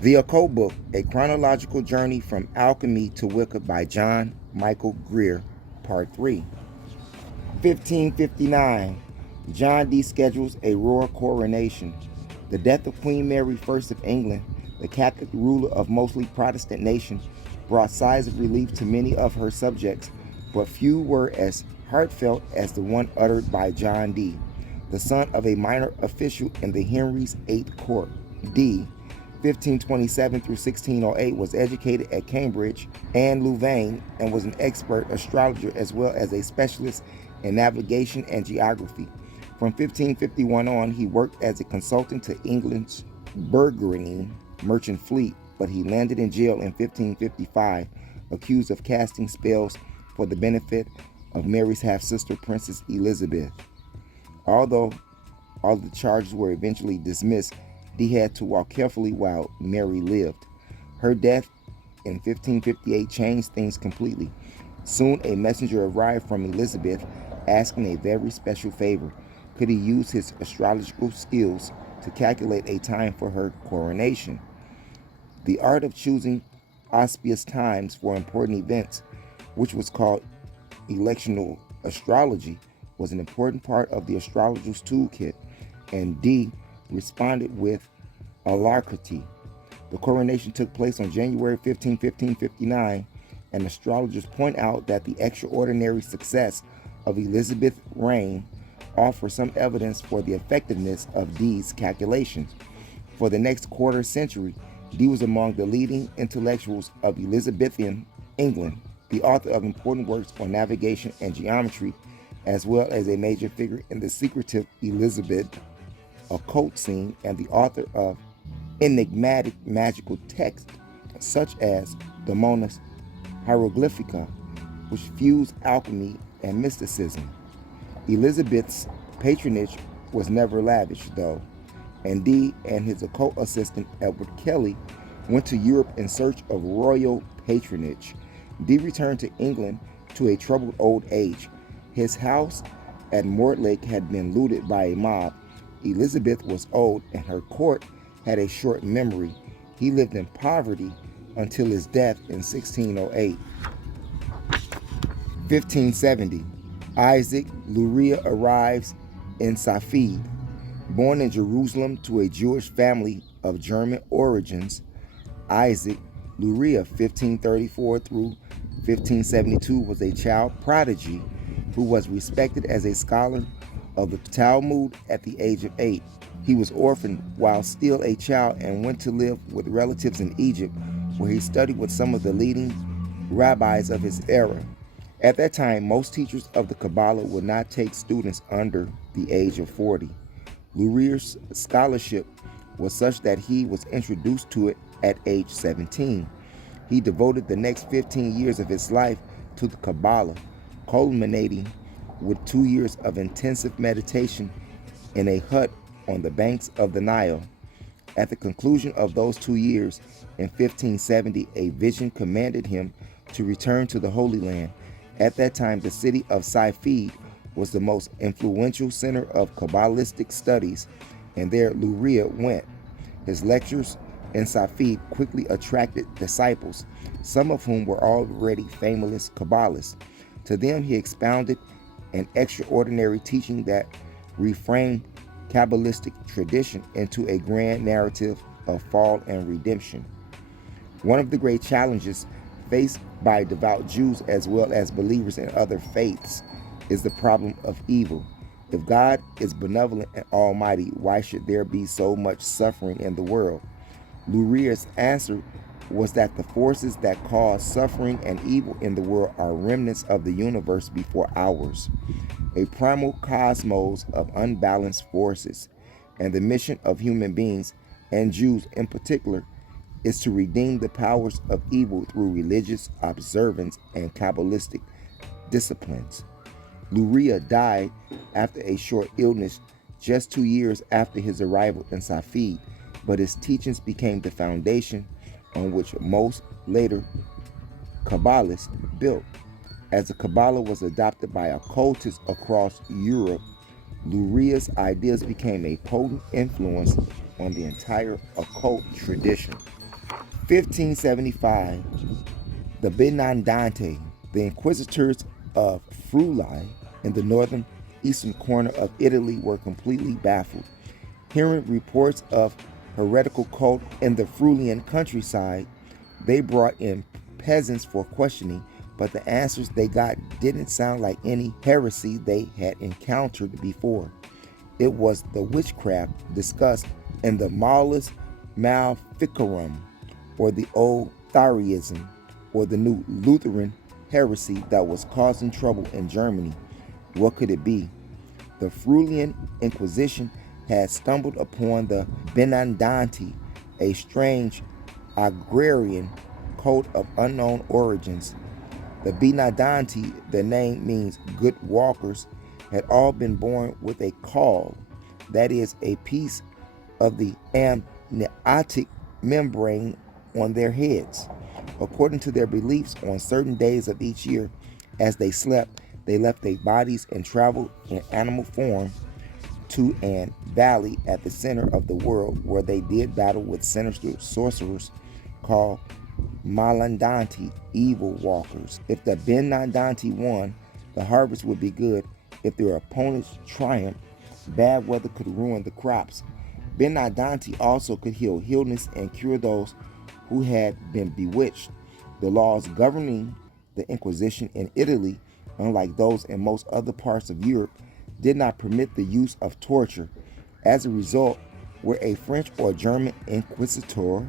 The Occult Book, A Chronological Journey from Alchemy to Wicca by John Michael Greer, Part 3. 1559. John D. schedules a royal coronation. The death of Queen Mary I of England, the Catholic ruler of mostly Protestant nation, brought sighs of relief to many of her subjects, but few were as heartfelt as the one uttered by John D., the son of a minor official in the Henry's VIII court. D. 1527 through 1608, was educated at Cambridge and Louvain and was an expert astrologer as well as a specialist in navigation and geography. From 1551 on, he worked as a consultant to England's burgeoning merchant fleet, but he landed in jail in 1555, accused of casting spells for the benefit of Mary's half-sister, Princess Elizabeth. Although all the charges were eventually dismissed, he had to walk carefully while Mary lived. Her death in 1558 changed things completely. Soon a messenger arrived from Elizabeth asking a very special favor. Could he use his astrological skills to calculate a time for her coronation? The art of choosing auspicious times for important events, which was called electional astrology, was an important part of the astrologer's toolkit, and D responded with alacrity. The coronation took place on January 15, 1559, and astrologers point out that the extraordinary success of Elizabeth's reign offers some evidence for the effectiveness of D's calculations. For the next quarter century, D was among the leading intellectuals of Elizabethan England, the author of important works on navigation and geometry, as well as a major figure in the secretive Elizabeth occult scene and the author of enigmatic magical texts such as the Monas Hieroglyphica, which fused alchemy and mysticism. Elizabeth's patronage was never lavish, though, and D and his occult assistant Edward Kelly went to Europe in search of royal patronage. D returned to England to a troubled old age. His house at Mortlake had been looted by a mob. Elizabeth was old and her court had a short memory. He lived in poverty until his death in 1608. 1570. Isaac Luria arrives in Safed. Born in Jerusalem to a Jewish family of German origins, Isaac Luria, 1534 through 1572, was a child prodigy who was respected as a scholar of the Talmud at the age of 8. He was orphaned while still a child and went to live with relatives in Egypt, where he studied with some of the leading rabbis of his era. At that time, most teachers of the Kabbalah would not take students under the age of 40. Lurier's scholarship was such that he was introduced to it at age 17. He devoted the next 15 years of his life to the Kabbalah, culminating with 2 years of intensive meditation in a hut on the banks of the Nile. At the conclusion of those 2 years, in 1570, a vision commanded him to return to the Holy Land. At that time, the city of Safed was the most influential center of Kabbalistic studies, and there Luria went. His lectures in Safed quickly attracted disciples, some of whom were already famous Kabbalists. To them, he expounded an extraordinary teaching that reframed Kabbalistic tradition into a grand narrative of fall and redemption. One of the great challenges faced by devout Jews as well as believers in other faiths is the problem of evil. If God is benevolent and almighty, why should there be so much suffering in the world? Lurier's answer was that the forces that cause suffering and evil in the world are remnants of the universe before ours, a primal cosmos of unbalanced forces, and the mission of human beings, and Jews in particular, is to redeem the powers of evil through religious observance and Kabbalistic disciplines. Luria died after a short illness just 2 years after his arrival in Safed, but his teachings became the foundation on which most later Kabbalists built. As the Kabbalah was adopted by occultists across Europe, Luria's ideas became a potent influence on the entire occult tradition. 1575, the Benandante, the inquisitors of Friuli in the northern eastern corner of Italy, were completely baffled. Hearing reports of heretical cult in the Friulian countryside, they brought in peasants for questioning, but the answers they got didn't sound like any heresy they had encountered before. It was the witchcraft discussed in the Malleus Maleficarum, or the Old Tharianism, or the new Lutheran heresy that was causing trouble in Germany. What could it be? The Friulian Inquisition had stumbled upon the Benandanti, a strange agrarian cult of unknown origins. The Benandanti, the name means good walkers, had all been born with a caul, that is, a piece of the amniotic membrane on their heads. According to their beliefs, on certain days of each year, as they slept, they left their bodies and traveled in animal form to an valley at the center of the world, where they did battle with sinister sorcerers called Malandanti, evil walkers. If the Benandanti won, the harvest would be good. If their opponents triumphed, bad weather could ruin the crops. Benandanti also could heal illness and cure those who had been bewitched. The laws governing the Inquisition in Italy, unlike those in most other parts of Europe, did not permit the use of torture. As a result, where a French or German inquisitor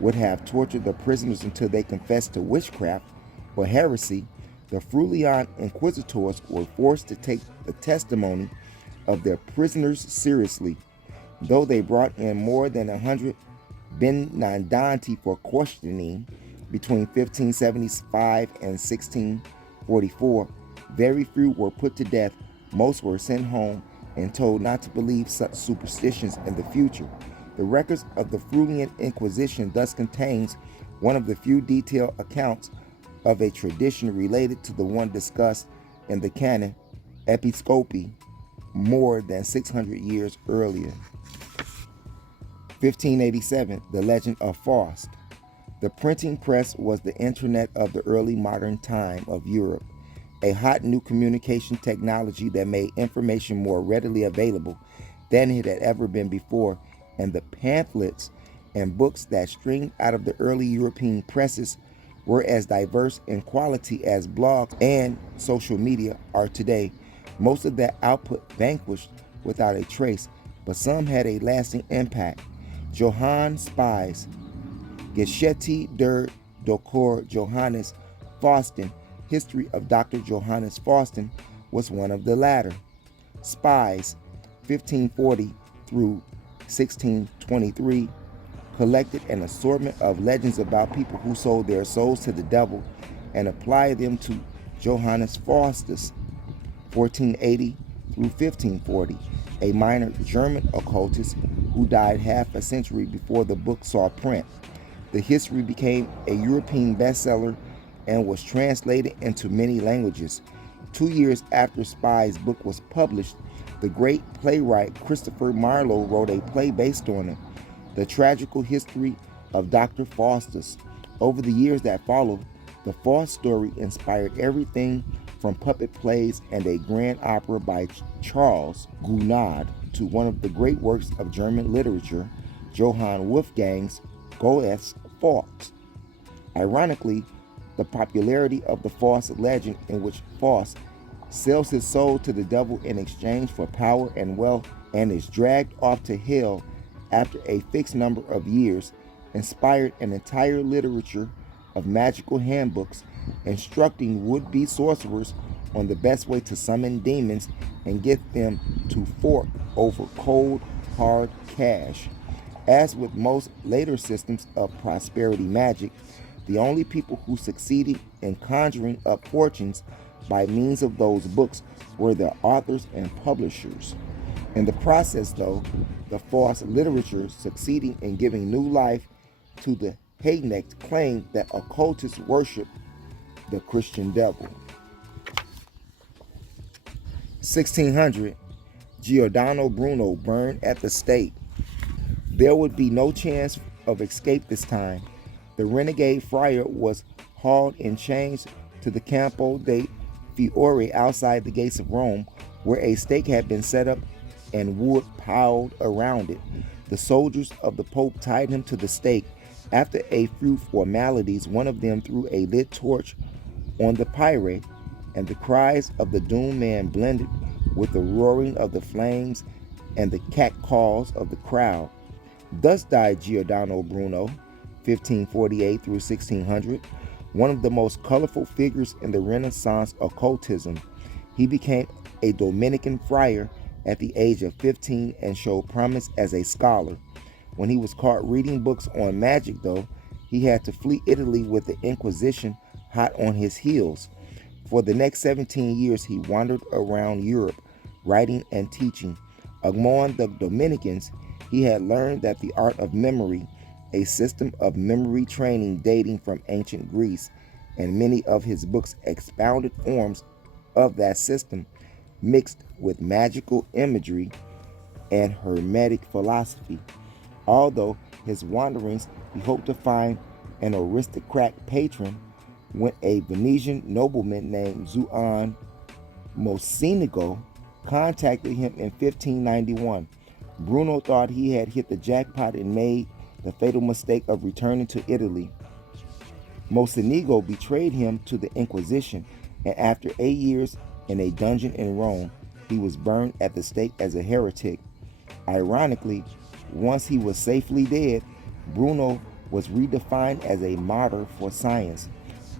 would have tortured the prisoners until they confessed to witchcraft or heresy, the Friulian inquisitors were forced to take the testimony of their prisoners seriously. Though they brought in more than 100 Benandanti for questioning between 1575 and 1644, very few were put to death. Most were sent home and told not to believe such superstitions in the future. The records of the Friulian Inquisition thus contains one of the few detailed accounts of a tradition related to the one discussed in the canon Episcopi more than 600 years earlier. 1587, the legend of Faust. The printing press was the internet of the early modern time of Europe, a hot new communication technology that made information more readily available than it had ever been before, and the pamphlets and books that streamed out of the early European presses were as diverse in quality as blogs and social media are today. Most of that output vanquished without a trace, but some had a lasting impact. Johann Spies, Geschichte der Dr. Johannes Faustin, History of Dr. Johannes Faustin, was one of the latter. Spies, 1540 through 1623, collected an assortment of legends about people who sold their souls to the devil and applied them to Johannes Faustus, 1480 through 1540, a minor German occultist who died half a century before the book saw print. The history became a European bestseller and was translated into many languages. 2 years after Spy's book was published, the great playwright Christopher Marlowe wrote a play based on it, The Tragical History of Dr. Faustus. Over the years that followed, the Faust story inspired everything from puppet plays and a grand opera by Charles Gounod to one of the great works of German literature, Johann Wolfgang's Goethe's Faust. Ironically, the popularity of the Faust legend, in which Faust sells his soul to the devil in exchange for power and wealth and is dragged off to hell after a fixed number of years, inspired an entire literature of magical handbooks instructing would-be sorcerers on the best way to summon demons and get them to fork over cold, hard cash. As with most later systems of prosperity magic, the only people who succeeded in conjuring up fortunes by means of those books were their authors and publishers. In the process, though, the Faust literature succeeding in giving new life to the Hedonic claim that occultists worship the Christian devil. 1600, Giordano Bruno burned at the stake. There would be no chance of escape this time. The renegade friar was hauled in chains to the Campo de' Fiori outside the gates of Rome, where a stake had been set up and wood piled around it. The soldiers of the Pope tied him to the stake. After a few formalities, one of them threw a lit torch on the pyre, and the cries of the doomed man blended with the roaring of the flames and the catcalls of the crowd. Thus died Giordano Bruno, 1548 through 1600, one of the most colorful figures in the Renaissance occultism. He became a Dominican friar at the age of 15 and showed promise as a scholar. When he was caught reading books on magic, though, he had to flee Italy with the Inquisition hot on his heels. For the next 17 years, he wandered around Europe, writing and teaching. Among the Dominicans, he had learned that the art of memory, a system of memory training dating from ancient Greece, and many of his books expounded forms of that system, mixed with magical imagery and Hermetic philosophy. Although his wanderings, he hoped to find an aristocrat patron when a Venetian nobleman named Zuan Mocenigo contacted him in 1591. Bruno thought he had hit the jackpot and made the fatal mistake of returning to Italy. Mocenigo betrayed him to the Inquisition, and after 8 years in a dungeon in Rome, he was burned at the stake as a heretic. Ironically, once he was safely dead, Bruno was redefined as a martyr for science.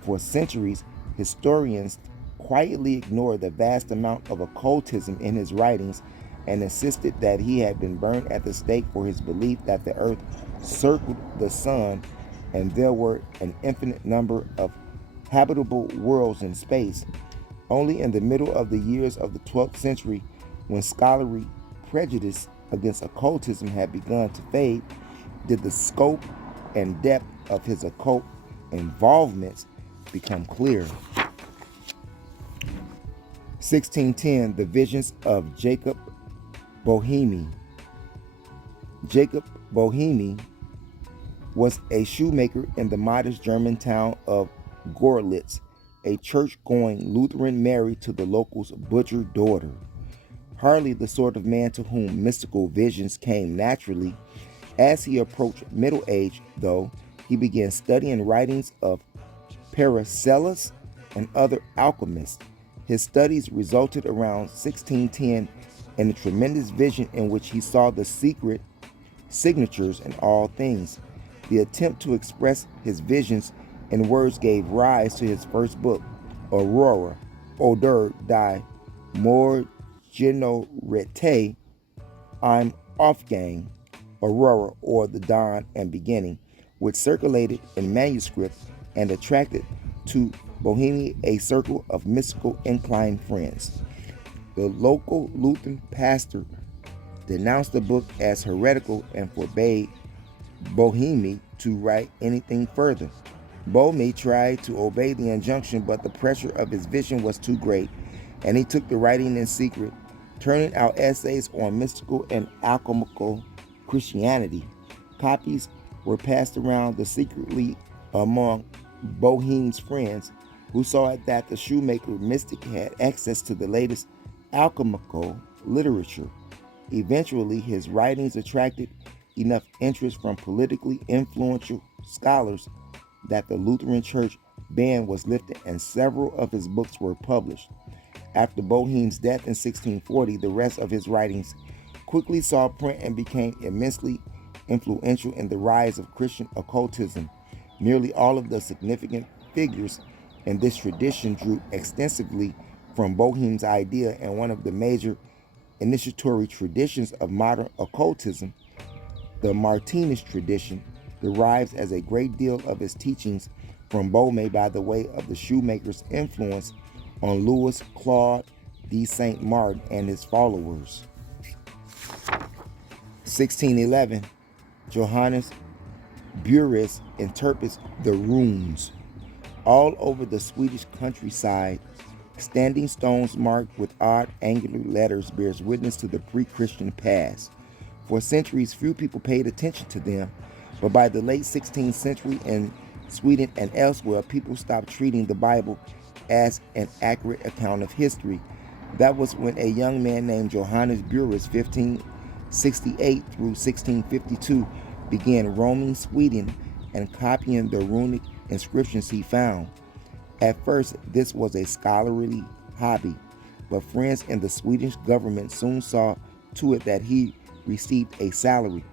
For centuries, historians quietly ignored the vast amount of occultism in his writings and insisted that he had been burned at the stake for his belief that the earth circled the sun and there were an infinite number of habitable worlds in space. Only in the middle of the years of the 12th century, when scholarly prejudice against occultism had begun to fade, did the scope and depth of his occult involvements become clear. 1610, the visions of Jacob Boheme. Jacob Boheme was a shoemaker in the modest German town of Gorlitz, a church-going Lutheran married to the local's butcher daughter. Hardly the sort of man to whom mystical visions came naturally. As he approached middle age, though, he began studying writings of Paracelsus and other alchemists. His studies resulted around 1610 in a tremendous vision in which he saw the secret signatures in all things. The attempt to express his visions in words gave rise to his first book, Aurora, Oder die Morgenorite, I'm Aufgang, Aurora, or the Dawn and Beginning, which circulated in manuscript and attracted to Boheme a circle of mystical inclined friends. The local Lutheran pastor denounced the book as heretical and forbade Boheme to write anything further. Boheme tried to obey the injunction, but the pressure of his vision was too great, and he took to writing in secret, turning out essays on mystical and alchemical Christianity. Copies were passed around secretly among Boheme's friends, who saw that the shoemaker mystic had access to the latest alchemical literature. Eventually, his writings attracted enough interest from politically influential scholars that the Lutheran Church ban was lifted and several of his books were published. After Boheme's death in 1640, the rest of his writings quickly saw print and became immensely influential in the rise of Christian occultism. Nearly all of the significant figures in this tradition drew extensively from Boheme's idea, and one of the major initiatory traditions of modern occultism, the Martinist tradition, derives as a great deal of its teachings from Boheme by the way of the shoemaker's influence on Louis Claude de Saint Martin and his followers. 1611, Johannes Buris interprets the runes. All over the Swedish countryside, standing stones marked with odd angular letters bears witness to the pre-Christian past. For centuries, few people paid attention to them, but by the late 16th century and Sweden, and elsewhere, people stopped treating the Bible as an accurate account of history. That was when a young man named Johannes Burris, 1568 through 1652, began roaming Sweden and copying the runic inscriptions he found. At first, this was a scholarly hobby, but friends in the Swedish government soon saw to it that he received a salary.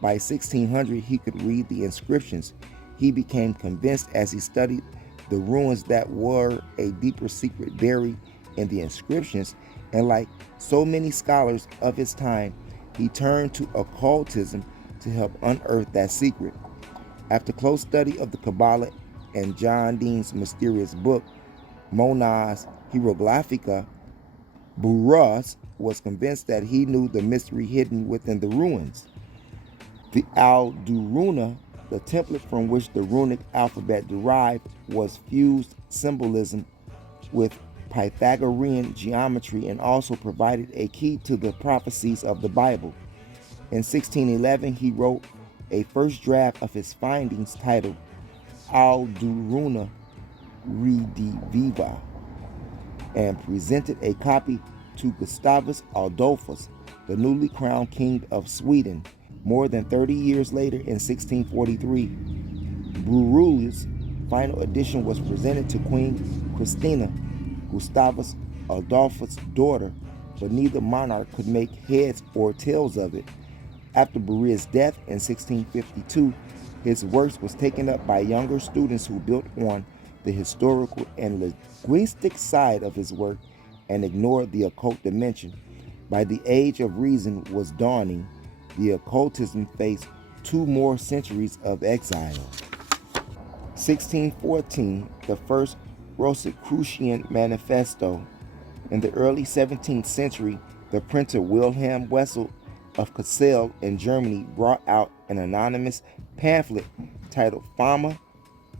By 1600, he could read the inscriptions. He became convinced as he studied the ruins that were a deeper secret buried in the inscriptions, and like so many scholars of his time, he turned to occultism to help unearth that secret. After close study of the Kabbalah and John Dean's mysterious book, Monas Hieroglyphica, Burris was convinced that he knew the mystery hidden within the ruins. The Alduruna, the template from which the runic alphabet derived, was fused symbolism with Pythagorean geometry and also provided a key to the prophecies of the Bible. In 1611, he wrote a first draft of his findings titled Alduruna Rediviva and presented a copy to Gustavus Adolphus, the newly crowned king of Sweden. More than 30 years later, in 1643, Burris's final edition was presented to Queen Christina, Gustavus Adolphus' daughter, but neither monarch could make heads or tails of it. After Burris's death in 1652, his works was taken up by younger students who built on the historical and linguistic side of his work and ignored the occult dimension. By the age of reason was dawning, the occultism faced 2 more centuries of exile. 1614, the first Rosicrucian manifesto. In the early 17th century, the printer Wilhelm Wessel of Kassel in Germany brought out an anonymous pamphlet titled Fama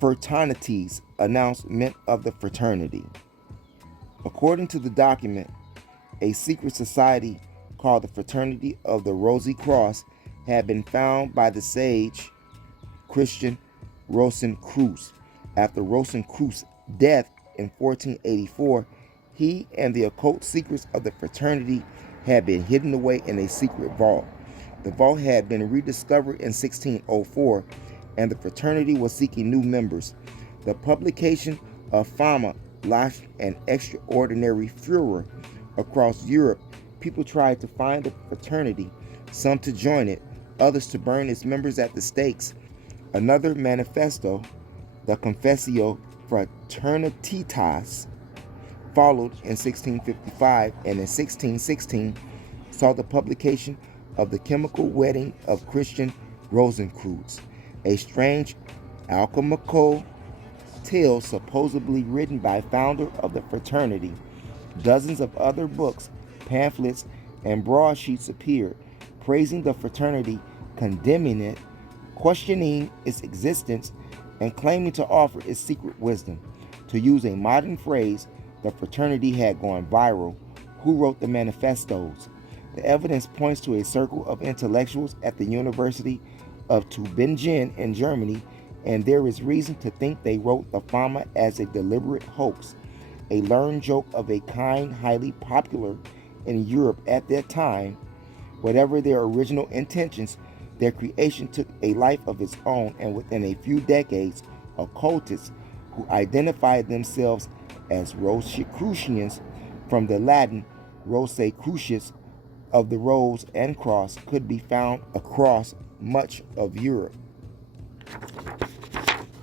Fraternities, announcement of the fraternity. According to the document, a secret society called the Fraternity of the Rosy Cross had been found by the sage Christian Rosenkreuz. After Rosenkreuz's death in 1484, he and the occult secrets of the fraternity had been hidden away in a secret vault. The vault had been rediscovered in 1604, and the fraternity was seeking new members. The publication of Fama launched an extraordinary furor across Europe. People tried to find the fraternity, some to join it, others to burn its members at the stakes. Another manifesto, the Confessio Fraternitatis, followed in 1655, and in 1616 saw the publication of the Chemical Wedding of Christian Rosenkreuz, a strange alchemical tale supposedly written by founder of the fraternity. Dozens of other books, pamphlets, and broadsheets appeared, praising the fraternity, condemning it, questioning its existence, and claiming to offer its secret wisdom. To use a modern phrase, the fraternity had gone viral. Who wrote the manifestos? The evidence points to a circle of intellectuals at the University of Tübingen in Germany, and there is reason to think they wrote the Fama as a deliberate hoax, a learned joke of a kind highly popular in Europe at that time. Whatever their original intentions, their creation took a life of its own, and within a few decades, occultists who identified themselves as Rosicrucians, from the Latin Rosicrucius, of the rose and cross, could be found across much of Europe.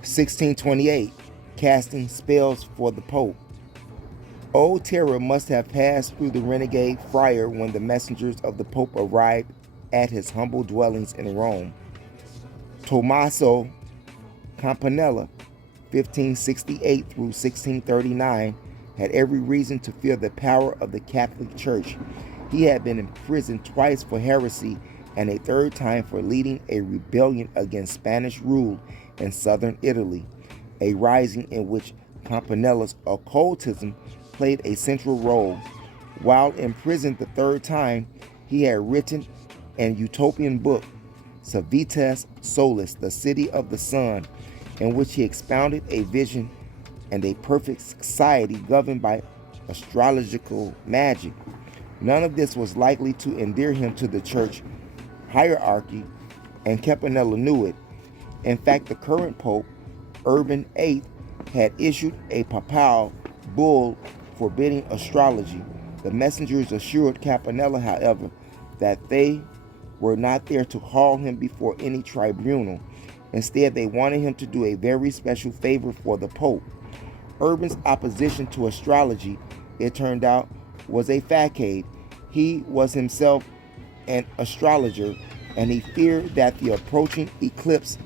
1628, casting spells for the Pope. Old terror must have passed through the renegade friar when the messengers of the Pope arrived at his humble dwellings in Rome. Tommaso Campanella, 1568 through 1639, had every reason to fear the power of the Catholic Church. He had been imprisoned twice for heresy and a third time for leading a rebellion against Spanish rule in southern Italy, a rising in which Campanella's occultism played a central role. While imprisoned the third time, he had written an utopian book, Civitas Solis, the City of the Sun. in which he expounded a vision and a perfect society governed by astrological magic. None of this was likely to endear him to the church hierarchy, and Campanella knew it. In fact, the current Pope, Urban VIII, had issued a papal bull forbidding astrology. The messengers assured Campanella, however, that they were not there to haul him before any tribunal. Instead, they wanted him to do a very special favor for the Pope. Urban's opposition to astrology, it turned out, was a facade. He was himself an astrologer, and he feared that the approaching eclipse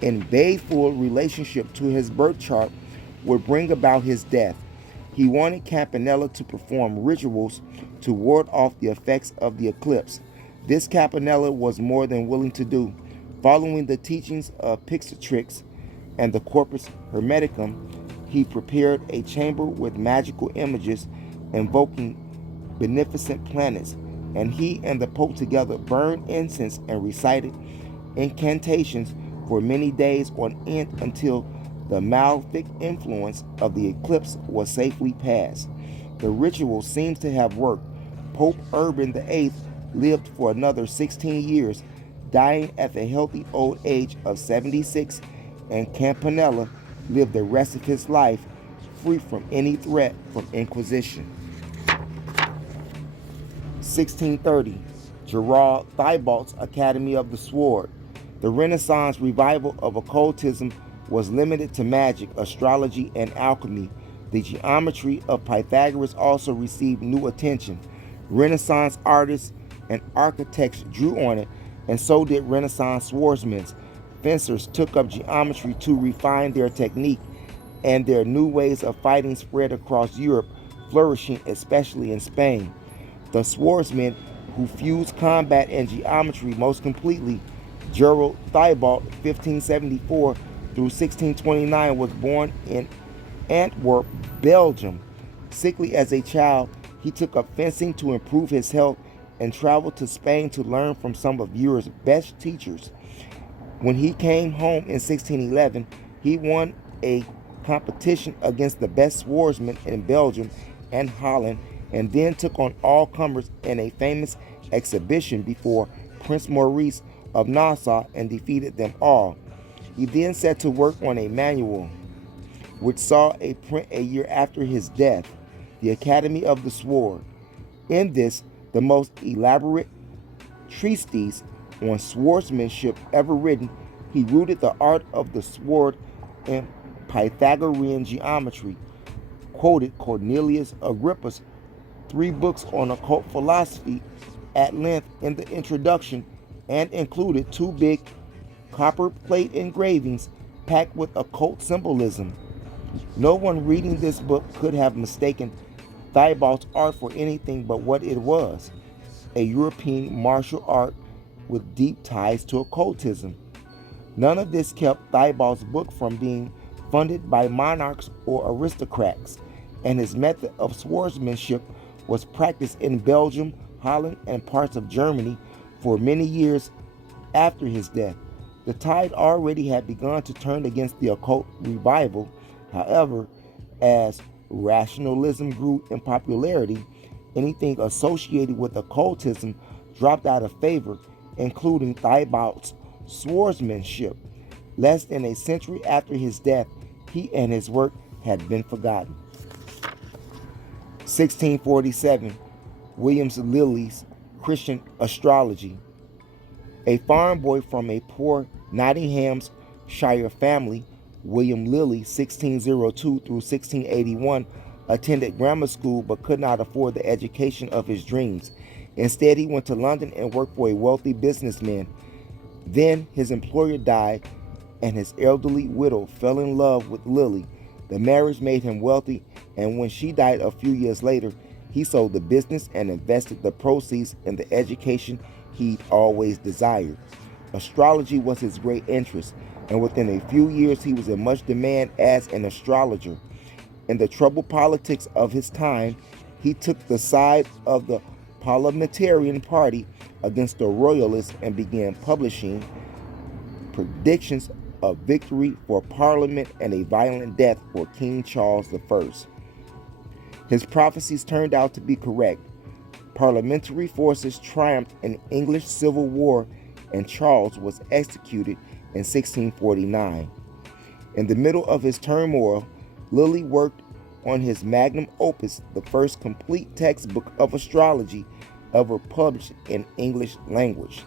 in baleful relationship to his birth chart would bring about his death. He wanted Campanella to perform rituals to ward off the effects of the eclipse. This Campanella was more than willing to do. Following the teachings of Pixitrix and the Corpus Hermeticum, he prepared a chamber with magical images invoking beneficent planets, and he and the Pope together burned incense and recited incantations for many days on end until the malefic influence of the eclipse was safely past. The ritual seems to have worked. Pope Urban VIII lived for another 16 years, dying at the healthy old age of 76, and Campanella lived the rest of his life free from any threat from Inquisition. 1630, Gerard Thibault's Academy of the Sword. The Renaissance revival of occultism was limited to magic, astrology, and alchemy. The geometry of Pythagoras also received new attention. Renaissance artists and architects drew on it, and so did Renaissance swordsmen. Fencers took up geometry to refine their technique, and their new ways of fighting spread across Europe, flourishing especially in Spain. The swordsman who fused combat and geometry most completely, Gerald Thibault, 1574 through 1629, was born in Antwerp, Belgium. Sickly as a child, he took up fencing to improve his health and traveled to Spain to learn from some of Europe's best teachers. When he came home in 1611, he won a competition against the best swordsmen in Belgium and Holland, and then took on all comers in a famous exhibition before Prince Maurice of Nassau and defeated them all. He then set to work on a manual, which saw a print a year after his death, the Academy of the Sword. In this, the most elaborate treatise on swordsmanship ever written, he rooted the art of the sword in Pythagorean geometry, quoted Cornelius Agrippa's 3 books on occult philosophy at length in the introduction, and included 2 big copper plate engravings packed with occult symbolism. No one reading this book could have mistaken Thibault's art for anything but what it was, a European martial art with deep ties to occultism. None of this kept Thibault's book from being funded by monarchs or aristocrats, and his method of swordsmanship was practiced in Belgium, Holland, and parts of Germany for many years after his death. The tide already had begun to turn against the occult revival. However, as rationalism grew in popularity, anything associated with occultism dropped out of favor, including Thibault's swordsmanship. Less than a century after his death, he and his work had been forgotten. 1647, William Lilly's Christian Astrology. A farm boy from a poor Nottinghamshire family, William Lilly, 1602 through 1681, attended grammar school but could not afford the education of his dreams. Instead, he went to London and worked for a wealthy businessman. Then his employer died, and his elderly widow fell in love with Lilly. The marriage made him wealthy, and when she died a few years later, he sold the business and invested the proceeds in the education he'd always desired. Astrology was his great interest, and within a few years he was in much demand as an astrologer. In the troubled politics of his time, he took the side of the parliamentarian party against the royalists and began publishing predictions of victory for Parliament and a violent death for King Charles I. His prophecies turned out to be correct. Parliamentary forces triumphed in the English Civil War, and Charles was executed in 1649. In the middle of his turmoil, Lilly worked on his magnum opus, the first complete textbook of astrology ever published in English language.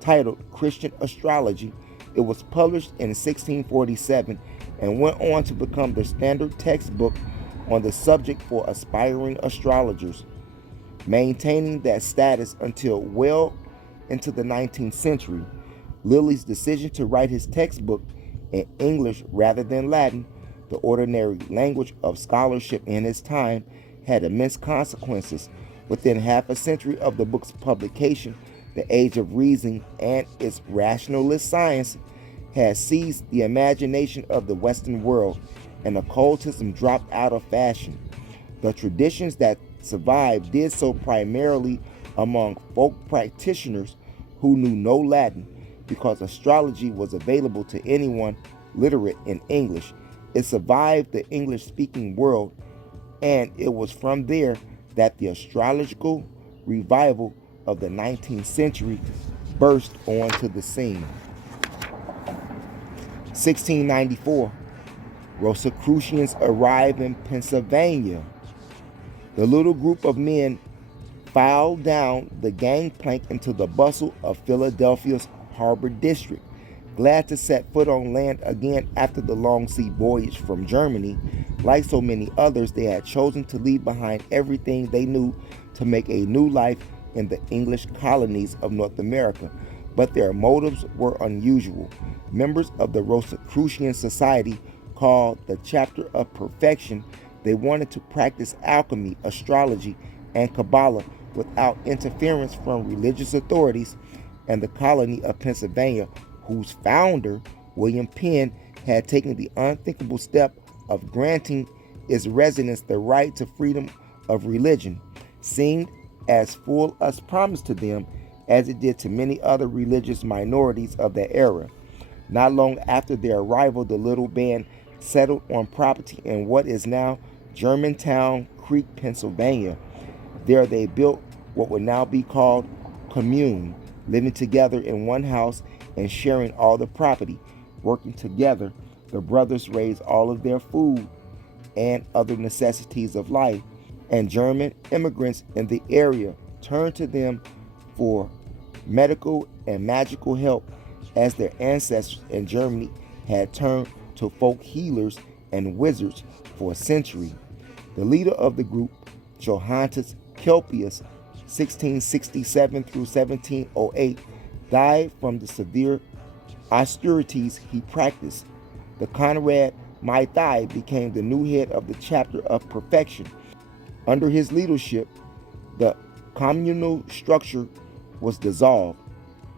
Titled Christian Astrology, it was published in 1647 and went on to become the standard textbook on the subject for aspiring astrologers, maintaining that status until well into the 19th century. Lilly's decision to write his textbook in English rather than Latin, the ordinary language of scholarship in his time, had immense consequences. Within half a century of the book's publication, the Age of Reason and its rationalist science had seized the imagination of the Western world, and occultism dropped out of fashion. The traditions that survived did so primarily among folk practitioners who knew no Latin, because astrology was available to anyone literate in English. It survived the English-speaking world, and it was from there that the astrological revival of the 19th century burst onto the scene. 1694, Rosicrucians arrive in Pennsylvania. The little group of men filed down the gangplank into the bustle of Philadelphia's Harbor District. Glad to set foot on land again after the long sea voyage from Germany, like so many others, they had chosen to leave behind everything they knew to make a new life in the English colonies of North America. But their motives were unusual. Members of the Rosicrucian Society, called the Chapter of Perfection, they wanted to practice alchemy, astrology, and Kabbalah without interference from religious authorities, and the colony of Pennsylvania, whose founder, William Penn, had taken the unthinkable step of granting its residents the right to freedom of religion, seemed as full as promise to them as it did to many other religious minorities of that era. Not long after their arrival, the little band settled on property in what is now Germantown Creek, Pennsylvania. There they built what would now be called commune, living together in one house and sharing all the property. Working together, the brothers raised all of their food and other necessities of life, and German immigrants in the area turned to them for medical and magical help, as their ancestors in Germany had turned to folk healers and wizards for a century. The leader of the group, Johannes Kelpius, 1667 through 1708, died from the severe austerities he practiced. The Conrad Maithai became the new head of the Chapter of Perfection. Under his leadership, the communal structure was dissolved,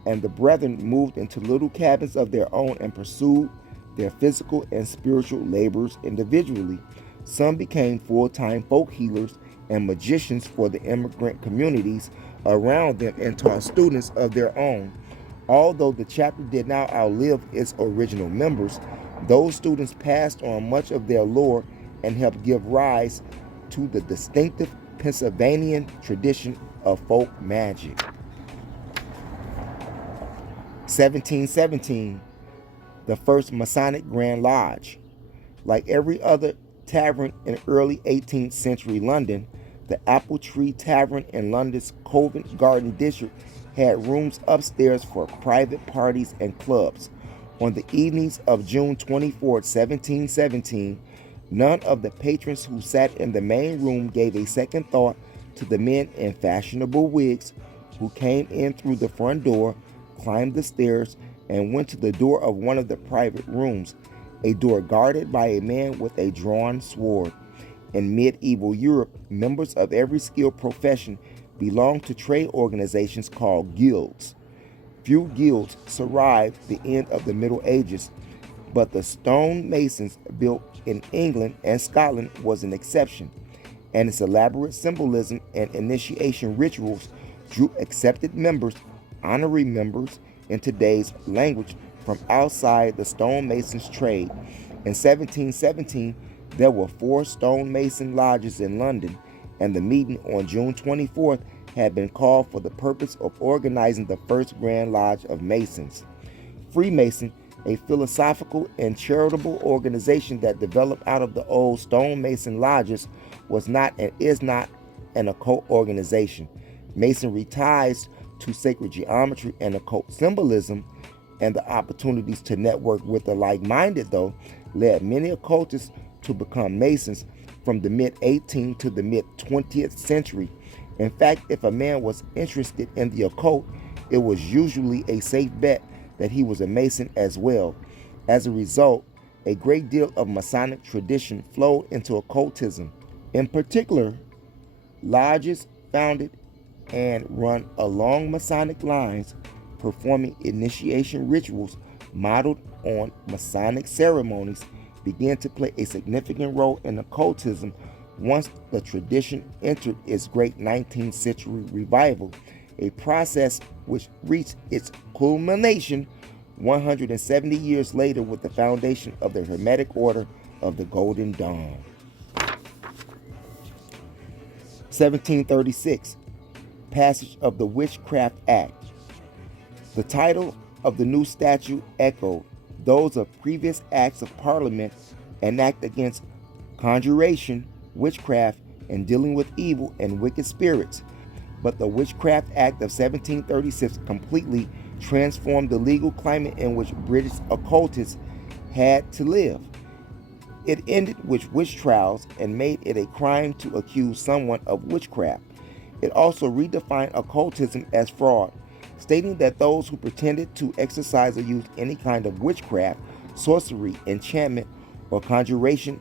and the brethren moved into little cabins of their own and pursued their physical and spiritual labors individually. Some became full-time folk healers and magicians for the immigrant communities around them and taught students of their own. Although the chapter did not outlive its original members, those students passed on much of their lore and helped give rise to the distinctive Pennsylvanian tradition of folk magic. 1717, the first Masonic Grand Lodge. Like every other tavern in early 18th century London, the Apple Tree Tavern in London's Covent Garden district had rooms upstairs for private parties and clubs. On the evenings of June 24, 1717, none of the patrons who sat in the main room gave a second thought to the men in fashionable wigs who came in through the front door, climbed the stairs, and went to the door of one of the private rooms, a door guarded by a man with a drawn sword. In medieval Europe, members of every skilled profession belonged to trade organizations called guilds. Few guilds survived the end of the Middle Ages, but the stone masons built in England and Scotland was an exception, and its elaborate symbolism and initiation rituals drew accepted members, honorary members in today's language, from outside the stonemason's trade. In 1717, there were 4 stonemason lodges in London, and the meeting on June 24th had been called for the purpose of organizing the first Grand Lodge of Masons. Freemason, a philosophical and charitable organization that developed out of the old stonemason lodges, was not and is not an occult organization. Masonry ties to sacred geometry and occult symbolism, and the opportunities to network with the like-minded, though, led many occultists to become Masons from the mid-18th to the mid-20th century. In fact, if a man was interested in the occult, it was usually a safe bet that he was a Mason as well. As a result, a great deal of Masonic tradition flowed into occultism. In particular, lodges founded and run along Masonic lines, performing initiation rituals modeled on Masonic ceremonies, began to play a significant role in occultism once the tradition entered its great 19th century revival, a process which reached its culmination 170 years later with the foundation of the Hermetic Order of the Golden Dawn. 1736, passage of the Witchcraft Act. The title of the new statute echoed those of previous acts of Parliament enacted against conjuration, witchcraft, and dealing with evil and wicked spirits. But the Witchcraft Act of 1736 completely transformed the legal climate in which British occultists had to live. It ended with witch trials and made it a crime to accuse someone of witchcraft. It also redefined occultism as fraud, stating that those who pretended to exercise or use any kind of witchcraft, sorcery, enchantment, or conjuration,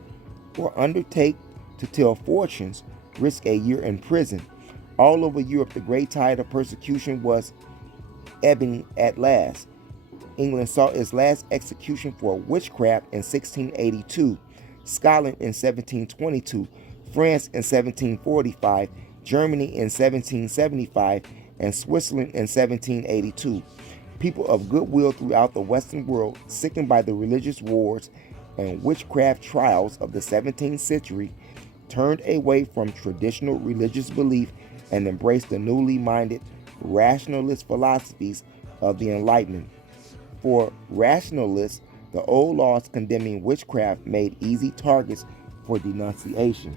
or undertake to tell fortunes, risk a year in prison. All over Europe, the great tide of persecution was ebbing at last. England saw its last execution for witchcraft in 1682, Scotland in 1722, France in 1745, Germany in 1775, and Switzerland in 1782. People of goodwill throughout the Western world, sickened by the religious wars and witchcraft trials of the 17th century, turned away from traditional religious belief and embraced the newly minded rationalist philosophies of the Enlightenment. For rationalists, the old laws condemning witchcraft made easy targets for denunciation.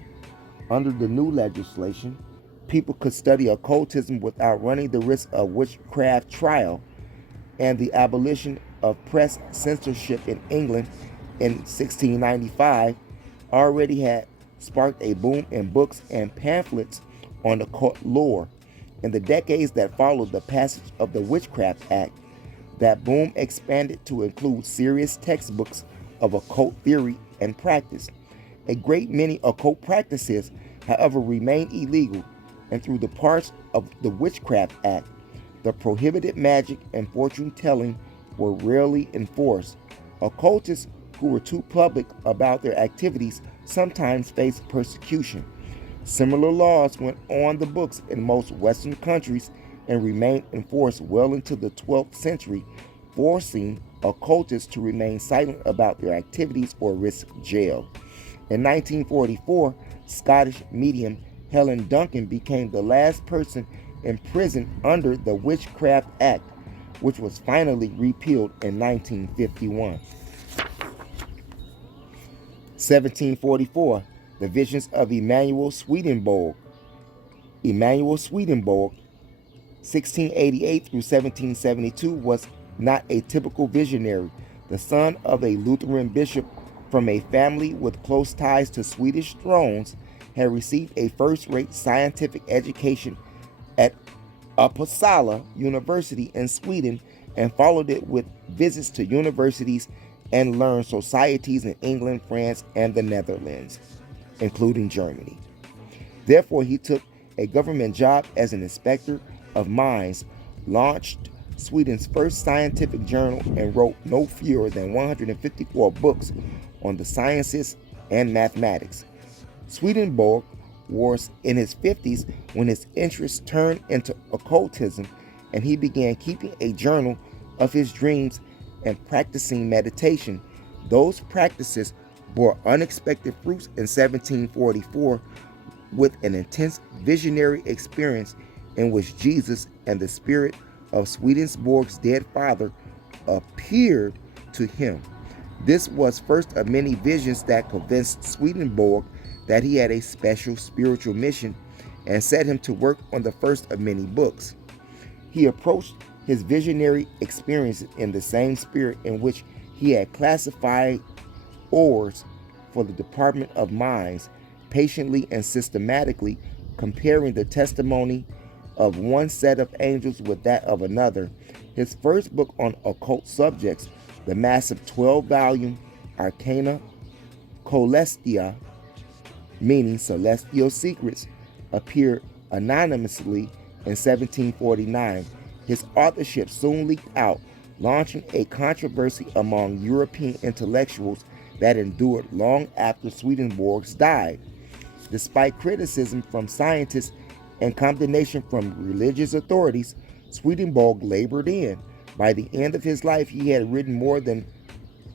Under the new legislation, people could study occultism without running the risk of witchcraft trial, and the abolition of press censorship in England in 1695 already had sparked a boom in books and pamphlets on occult lore. In the decades that followed the passage of the Witchcraft Act, that boom expanded to include serious textbooks of occult theory and practice. A great many occult practices, however, remain illegal, and through the parts of the Witchcraft Act, the prohibited magic and fortune-telling were rarely enforced. Occultists who were too public about their activities sometimes faced persecution. Similar laws went on the books in most Western countries and remained in force well into the 12th century, forcing occultists to remain silent about their activities or risk jail. In 1944, Scottish medium Helen Duncan became the last person imprisoned under the Witchcraft Act, which was finally repealed in 1951. 1744, the visions of Emanuel Swedenborg. Emanuel Swedenborg, 1688 through 1772, was not a typical visionary. The son of a Lutheran bishop from a family with close ties to Swedish thrones, had received a first-rate scientific education at Uppsala University in Sweden and followed it with visits to universities and learned societies in England, France, and the Netherlands, including Germany. Therefore, he took a government job as an inspector of mines, launched Sweden's first scientific journal, and wrote no fewer than 154 books on the sciences and mathematics. Swedenborg was in his 50s when his interest turned into occultism, and he began keeping a journal of his dreams and practicing meditation. Those practices bore unexpected fruits in 1744 with an intense visionary experience in which Jesus and the spirit of Swedenborg's dead father appeared to him. This was first of many visions that convinced Swedenborg that he had a special spiritual mission and set him to work on the first of many books. He approached his visionary experiences in the same spirit in which he had classified ores for the Department of Mines, patiently and systematically comparing the testimony of one set of angels with that of another. His first book on occult subjects, the massive 12-volume Arcana Coelestia, meaning celestial secrets, appeared anonymously in 1749. His authorship soon leaked out, launching a controversy among European intellectuals that endured long after Swedenborg died. Despite criticism from scientists and condemnation from religious authorities, Swedenborg labored in. By the end of his life, he had written more than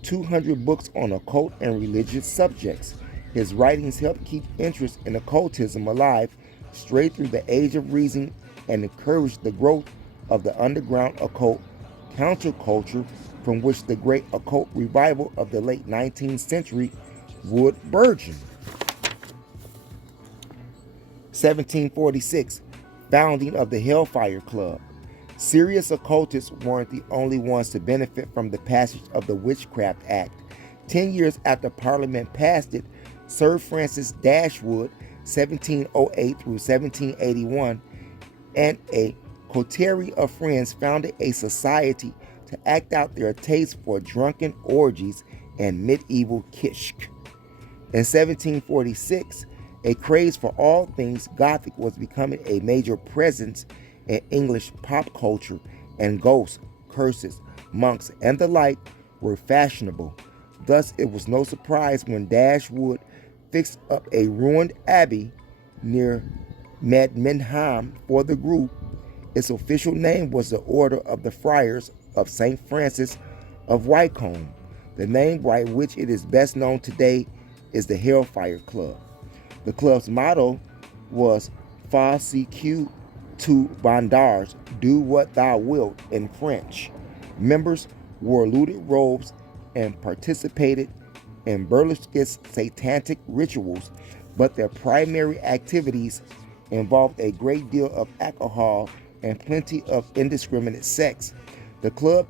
200 books on occult and religious subjects. His writings helped keep interest in occultism alive straight through the Age of Reason and encouraged the growth of the underground occult counterculture from which the great occult revival of the late 19th century would burgeon. 1746, founding of the Hellfire Club. Serious occultists weren't the only ones to benefit from the passage of the Witchcraft Act. 10 years after Parliament passed it, Sir Francis Dashwood, 1708 through 1781, and a coterie of friends founded a society to act out their taste for drunken orgies and medieval kitsch. In 1746, a craze for all things Gothic was becoming a major presence in English pop culture, and ghosts, curses, monks, and the like were fashionable. Thus, it was no surprise when Dashwood fixed up a ruined abbey near Medmenham for the group. Its official name was the Order of the Friars of St. Francis of Wycombe. The name by which it is best known today is the Hellfire Club. The club's motto was Fa si que tu vendras, do what thou wilt in French. Members wore looted robes and participated in burlesque satanic rituals, but their primary activities involved a great deal of alcohol and plenty of indiscriminate sex. The club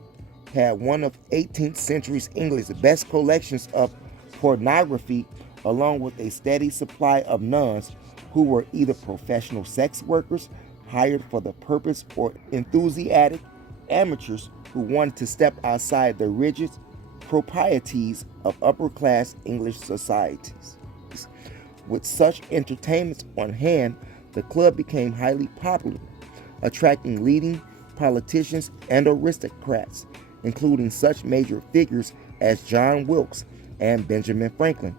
had one of 18th century's English best collections of pornography, along with a steady supply of nuns who were either professional sex workers hired for the purpose or enthusiastic amateurs who wanted to step outside the rigid proprieties of upper-class English societies. With such entertainments on hand, the club became highly popular, attracting leading politicians and aristocrats, including such major figures as John Wilkes and Benjamin Franklin.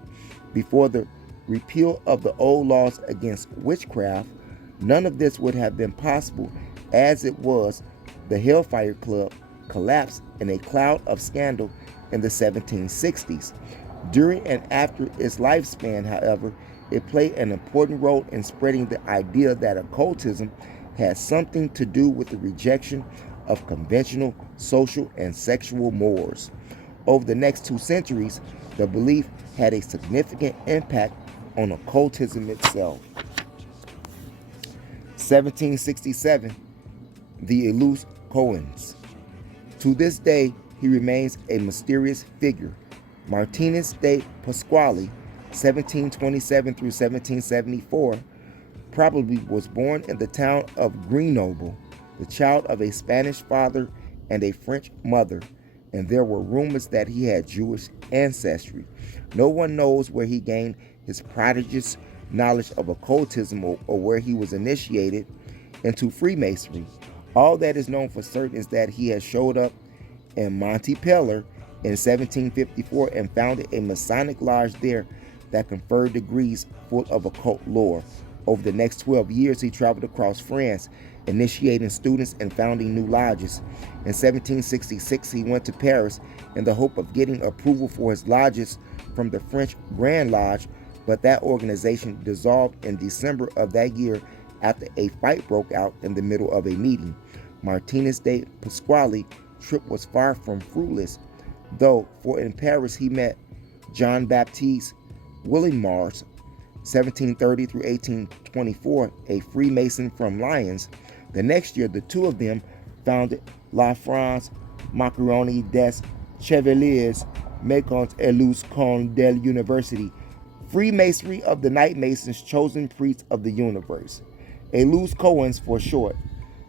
Before the repeal of the old laws against witchcraft, none of this would have been possible. As it was, the Hellfire Club collapsed in a cloud of scandal in the 1760s. During and after its lifespan, however, it played an important role in spreading the idea that occultism had something to do with the rejection of conventional social and sexual mores. Over the next 2 centuries, the belief had a significant impact on occultism itself. 1767, the elusive Coens. To this day, he remains a mysterious figure. Martinez de Pasquale, 1727 through 1774, probably was born in the town of Grenoble, the child of a Spanish father and a French mother, and there were rumors that he had Jewish ancestry. No one knows where he gained his prodigious knowledge of occultism or where he was initiated into Freemasonry. All that is known for certain is that he had showed up in Montpellier in 1754 and founded a Masonic lodge there that conferred degrees full of occult lore. Over the next 12 years, he traveled across France, initiating students and founding new lodges. In 1766, he went to Paris in the hope of getting approval for his lodges from the French Grand Lodge, but that organization dissolved in December of that year after a fight broke out in the middle of a meeting. Martinez de Pasquale's trip was far from fruitless, though, for in Paris he met John Baptiste Willemars, 1730 through 1824, a Freemason from Lyons. The next year, the two of them founded La France Macaroni des Chevaliers Mécons et Luz Con de l'Université, Freemasonry of the Night Masons, chosen priests of the universe, a Luz Cohens for short.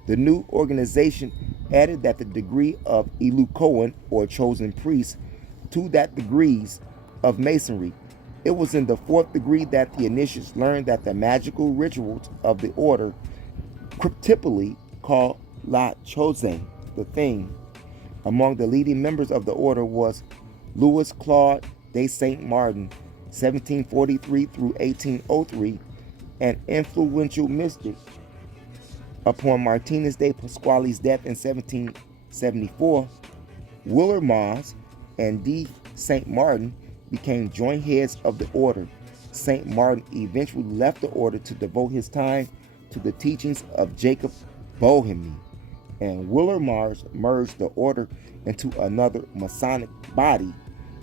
The new organization added that the degree of Elu Cohen, or chosen priest, to that degrees of Masonry. It was in the fourth degree that the initiates learned that the magical rituals of the order, cryptically called La Chose, the thing. Among the leading members of the order was Louis Claude de Saint Martin, 1743 through 1803, an influential mystic. Upon Martinez de Pasquale's death in 1774, Willemars and de Saint Martin became joint heads of the order. Saint Martin eventually left the order to devote his time to the teachings of Jacob Boehme, and Willemars merged the order into another Masonic body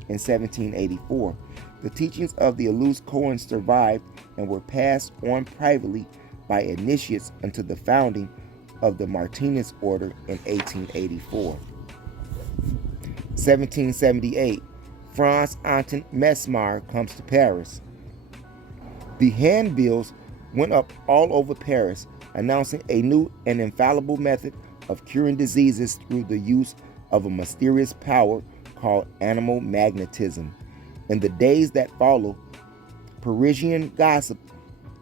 in 1784. The teachings of the Luz Cohens survived and were passed on privately by initiates until the founding of the Martinez order in 1884. 1778, Franz Anton Mesmer comes to Paris. The handbills went up all over Paris, announcing a new and infallible method of curing diseases through the use of a mysterious power called animal magnetism. In the days that followed, Parisian gossip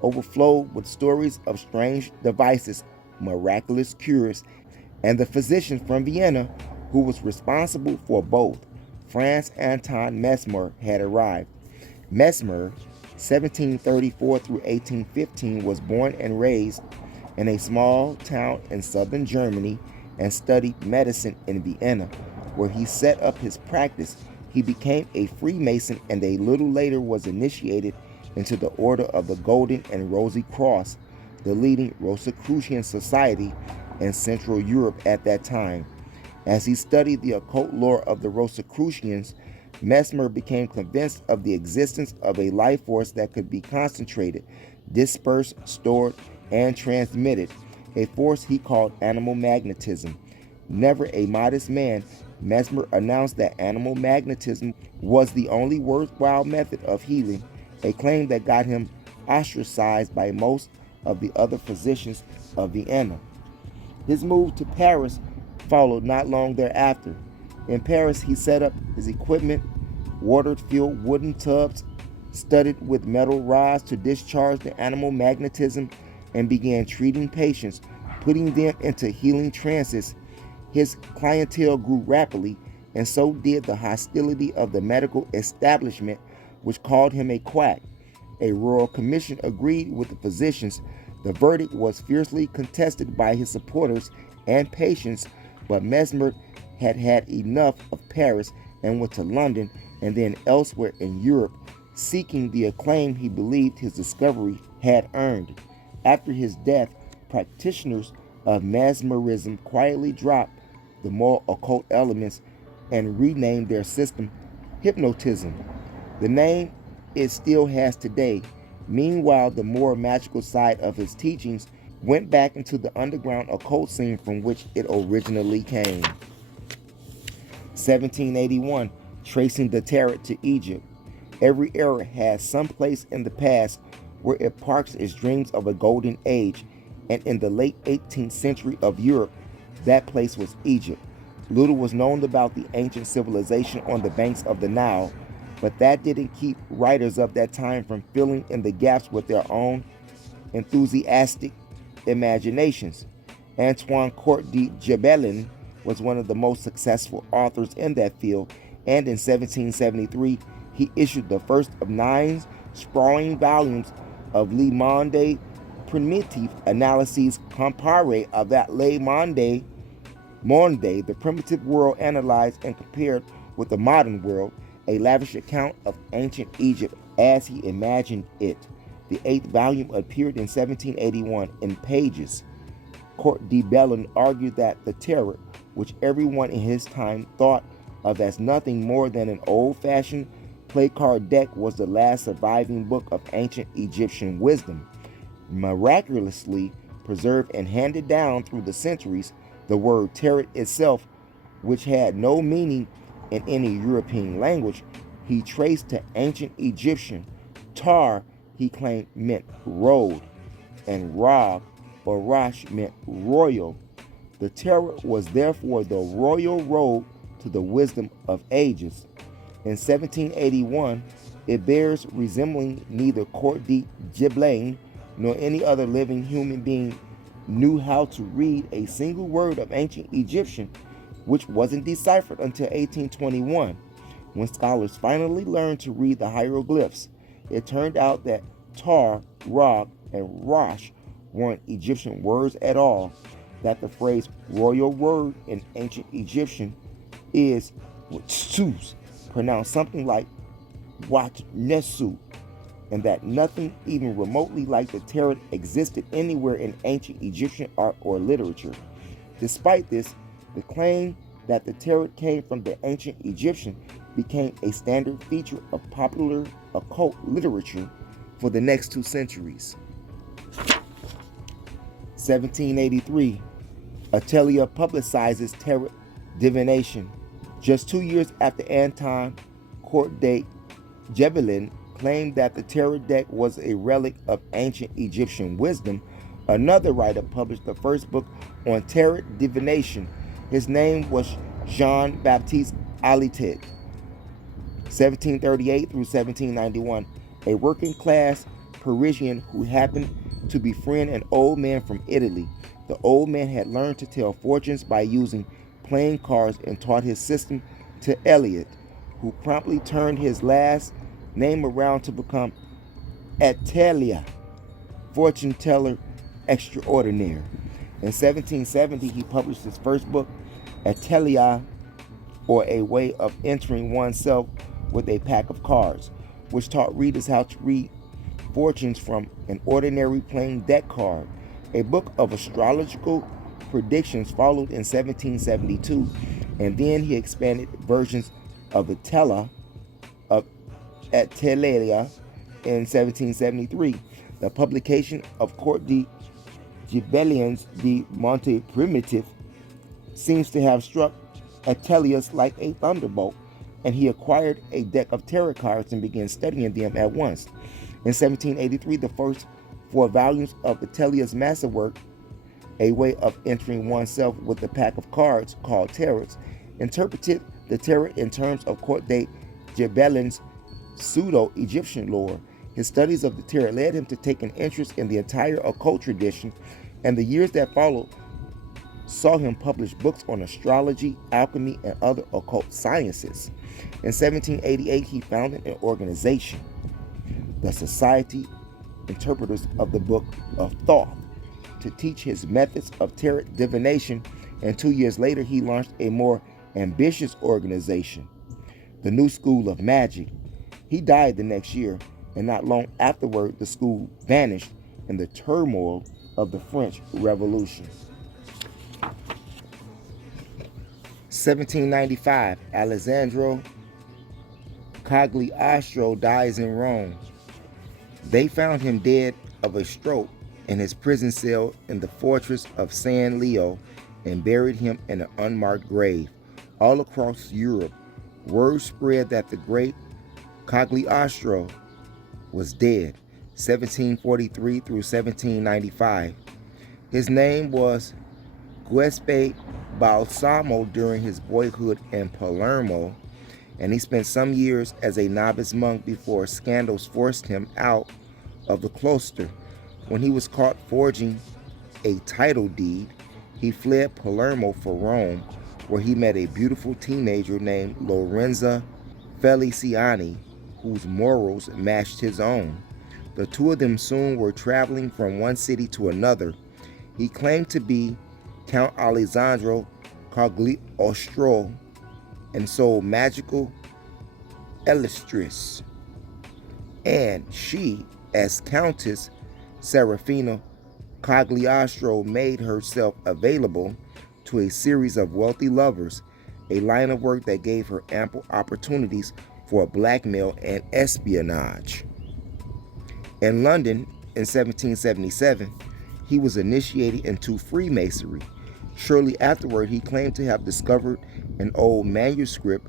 overflowed with stories of strange devices, miraculous cures, and the physician from Vienna, who was responsible for both, Franz Anton Mesmer, had arrived. Mesmer, 1734 through 1815, was born and raised in a small town in southern Germany and studied medicine in Vienna, where he set up his practice. He became a Freemason and a little later was initiated into the Order of the Golden and Rosy Cross, the leading Rosicrucian society in Central Europe at that time. As he studied the occult lore of the Rosicrucians, Mesmer became convinced of the existence of a life force that could be concentrated, dispersed, stored, and transmitted, a force he called animal magnetism. Never a modest man, Mesmer announced that animal magnetism was the only worthwhile method of healing, a claim that got him ostracized by most of the other physicians of Vienna. His move to Paris followed not long thereafter. In Paris, he set up his equipment, water-filled wooden tubs studded with metal rods to discharge the animal magnetism, and began treating patients, putting them into healing trances. His clientele grew rapidly, and so did the hostility of the medical establishment, which called him a quack. A royal commission agreed with the physicians. The verdict was fiercely contested by his supporters and patients, but Mesmer had had enough of Paris and went to London and then elsewhere in Europe, seeking the acclaim he believed his discovery had earned. After his death, practitioners of mesmerism quietly dropped the more occult elements and renamed their system hypnotism, the name it still has today. Meanwhile, the more magical side of his teachings went back into the underground occult scene from which it originally came. 1781, tracing the tarot to Egypt. Every era has some place in the past where it parks its dreams of a golden age, and in the late 18th century of Europe, that place was Egypt. Little was known about the ancient civilization on the banks of the Nile, but that didn't keep writers of that time from filling in the gaps with their own enthusiastic imaginations. Antoine Court de Gibelin was one of the most successful authors in that field, and in 1773 he issued the first of 9 sprawling volumes of Le Monde primitive analyses compare avec le monde, the primitive world analyzed and compared with the modern world, a lavish account of ancient Egypt as he imagined it. The 8th volume appeared in 1781 in pages. Court de Bellin argued that the tarot, which everyone in his time thought of as nothing more than an old-fashioned play card deck, was the last surviving book of ancient Egyptian wisdom. Miraculously preserved and handed down through the centuries, the word tarot itself, which had no meaning in any European language, he traced to ancient Egyptian. Tar, he claimed, meant road, and Rag or Rosh meant royal. The tarot was therefore the royal road to the wisdom of ages. In 1781, it bears resembling neither Court de Gibelin nor any other living human being knew how to read a single word of ancient Egyptian, which wasn't deciphered until 1821, when scholars finally learned to read the hieroglyphs. It turned out that Tar, Rag, and Rosh weren't Egyptian words at all, that the phrase royal word in ancient Egyptian is Watsus, pronounced something like Watnesu, and that nothing even remotely like the tarot existed anywhere in ancient Egyptian art or literature. Despite this, the claim that the tarot came from the ancient Egyptian became a standard feature of popular occult literature for the next 2 centuries. 1783, Atelier publicizes tarot divination. Just 2 years after Anton Court de Gebelin claimed that the tarot deck was a relic of ancient Egyptian wisdom, another writer published the first book on tarot divination. His name was Jean-Baptiste Alitet, 1738 through 1791, a working-class Parisian who happened to befriend an old man from Italy. The old man had learned to tell fortunes by using playing cards and taught his system to Eliot, who promptly turned his last name around to become Atelier, fortune teller extraordinaire. In 1770, he published his first book, Atelier, or A Way of Entering Oneself with a Pack of Cards, which taught readers how to read fortunes from an ordinary plain deck card. A book of astrological predictions followed in 1772, and then he expanded versions of the Tella of Atelier in 1773. The publication of Court de Gibelins de Monte Primitif seems to have struck Atelius like a thunderbolt, and he acquired a deck of tarot cards and began studying them at once. In 1783, the first 4 volumes of Atelius' masterwork, A Way of Entering Oneself with a Pack of Cards, called Tarots, interpreted the tarot in terms of Court de Gibelin's pseudo-Egyptian lore. His studies of the tarot led him to take an interest in the entire occult tradition, and the years that followed saw him publish books on astrology, alchemy, and other occult sciences. In 1788, he founded an organization, the Society Interpreters of the Book of Thoth, to teach his methods of tarot divination, and 2 years later he launched a more ambitious organization, the New School of Magic. He died the next year, and not long afterward the school vanished in the turmoil of the French Revolution. 1795, Alessandro Cagliostro dies in Rome. They found him dead of a stroke in his prison cell in the fortress of San Leo and buried him in an unmarked grave. All across Europe, word spread that the great Cagliostro was dead, 1743 through 1795. His name was Giuseppe Balsamo during his boyhood in Palermo, and he spent some years as a novice monk before scandals forced him out of the cloister. When he was caught forging a title deed, he fled Palermo for Rome, where he met a beautiful teenager named Lorenza Feliciani, whose morals matched his own. The two of them soon were traveling from one city to another. He claimed to be Count Alessandro Cagliostro and sold magical Elistris, and she, as Countess Serafina Cagliostro, made herself available to a series of wealthy lovers, a line of work that gave her ample opportunities for blackmail and espionage. In London in 1777, he was initiated into Freemasonry. Shortly afterward, he claimed to have discovered an old manuscript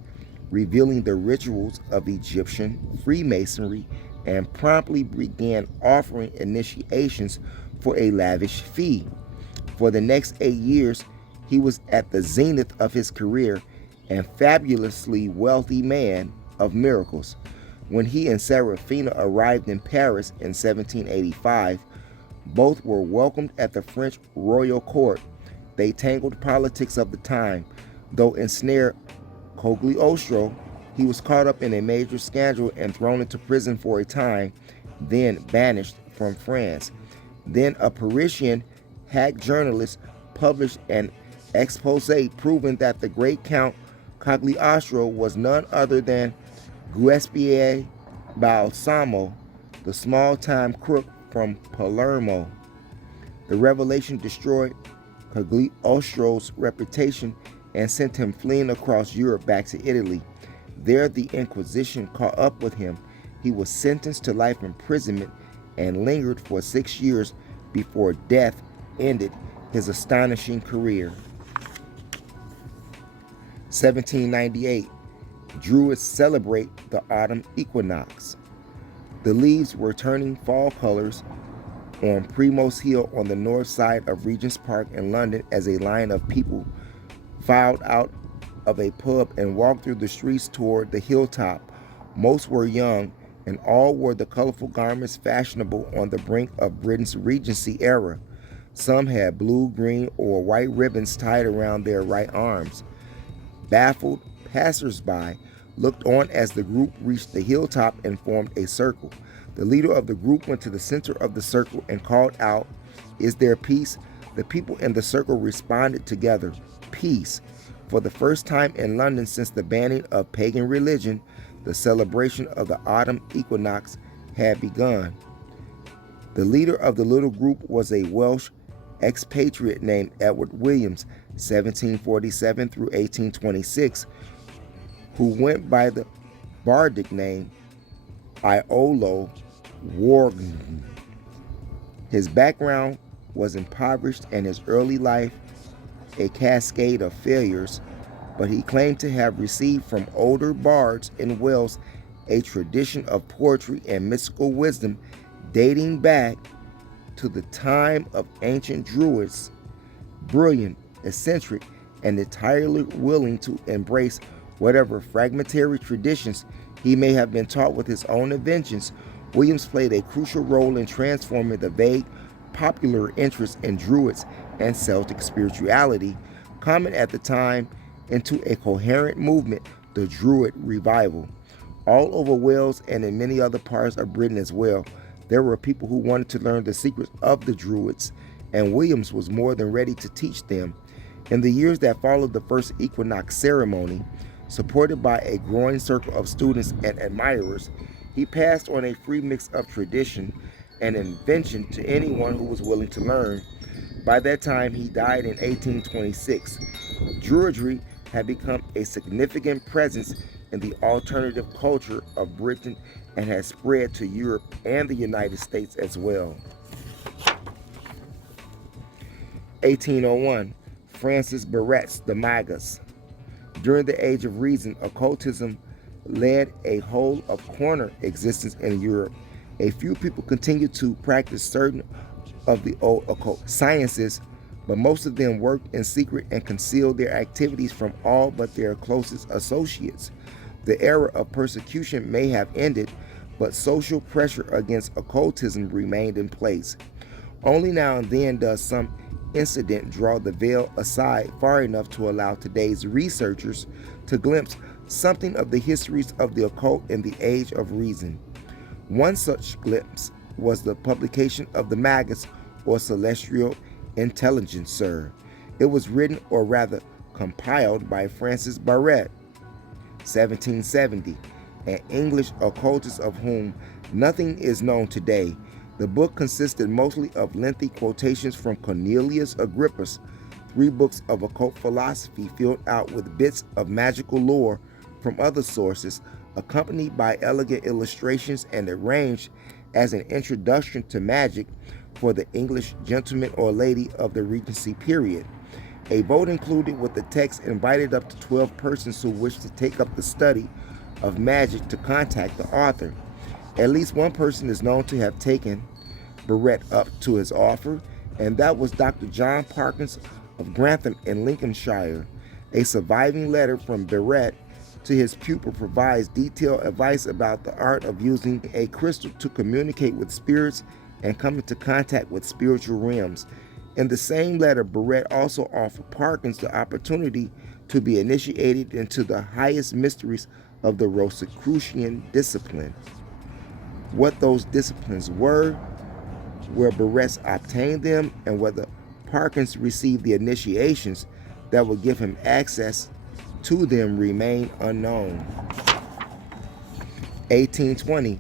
revealing the rituals of Egyptian Freemasonry and promptly began offering initiations for a lavish fee. For the next 8 years, he was at the zenith of his career and fabulously wealthy man of miracles. When he and Serafina arrived in Paris in 1785, both were welcomed at the French royal court. They tangled politics of the time. Though ensnared Cagliostro, he was caught up in a major scandal and thrown into prison for a time, then banished from France. Then a Parisian hack journalist published an expose proving that the great Count Cagliostro was none other than Giuseppe Balsamo, the small-time crook from Palermo. The revelation destroyed Cagliostro's reputation and sent him fleeing across Europe back to Italy. There the Inquisition caught up with him. He was sentenced to life imprisonment and lingered for 6 years before death ended his astonishing career. 1798, Druids celebrate the autumn equinox. The leaves were turning fall colors on Primrose Hill on the north side of Regent's Park in London as a line of people filed out of a pub and walked through the streets toward the hilltop. Most were young, and all wore the colorful garments fashionable on the brink of Britain's Regency era. Some had blue, green, or white ribbons tied around their right arms. Baffled passers-by looked on as the group reached the hilltop and formed a circle. The leader of the group went to the center of the circle and called out, "Is there peace?" The people in the circle responded together, "Peace." For the first time in London since the banning of pagan religion, the celebration of the autumn equinox had begun. The leader of the little group was a Welsh expatriate named Edward Williams, 1747 through 1826, who went by the bardic name Iolo Worgn. His background was impoverished and his early life a cascade of failures, but he claimed to have received from older bards in Wales a tradition of poetry and mystical wisdom dating back to the time of ancient Druids. Brilliant, eccentric, and entirely willing to embrace whatever fragmentary traditions he may have been taught with his own inventions, Williams played a crucial role in transforming the vague popular interest in Druids and Celtic spirituality, common at the time, into a coherent movement, the Druid Revival. All over Wales and in many other parts of Britain as well, there were people who wanted to learn the secrets of the Druids, and Williams was more than ready to teach them. In the years that followed the first equinox ceremony, supported by a growing circle of students and admirers, he passed on a free mix of tradition and invention to anyone who was willing to learn. By that time, he died in 1826. Druidry had become a significant presence in the alternative culture of Britain and has spread to Europe and the United States as well. 1801, Francis Barrett's The Magus. During the Age of Reason, occultism led a whole of corner existence in Europe. A few people continued to practice certain of the old occult sciences, but most of them worked in secret and concealed their activities from all but their closest associates. The era of persecution may have ended, but social pressure against occultism remained in place. Only now and then does some incident draw the veil aside far enough to allow today's researchers to glimpse something of the histories of the occult in the Age of Reason. One such glimpse was the publication of the Magus, or Celestial Intelligencer. It was written, or rather compiled, by Francis Barrett, 1770, an English occultist of whom nothing is known today. The book consisted mostly of lengthy quotations from Cornelius Agrippa's 3 books of occult philosophy, filled out with bits of magical lore from other sources, accompanied by elegant illustrations and arranged as an introduction to magic for the English gentleman or lady of the Regency period. A vote included with the text invited up to 12 persons who wished to take up the study of magic to contact the author. At least one person is known to have taken Barrett up to his offer, and that was Dr. John Parkins of Grantham in Lincolnshire. A surviving letter from Barrett to his pupil provides detailed advice about the art of using a crystal to communicate with spirits and come into contact with spiritual realms. In the same letter, Barrett also offered Parkins the opportunity to be initiated into the highest mysteries of the Rosicrucian discipline. What those disciplines were, where Barrett obtained them, and whether Parkins received the initiations that would give him access to them remain unknown. 1820,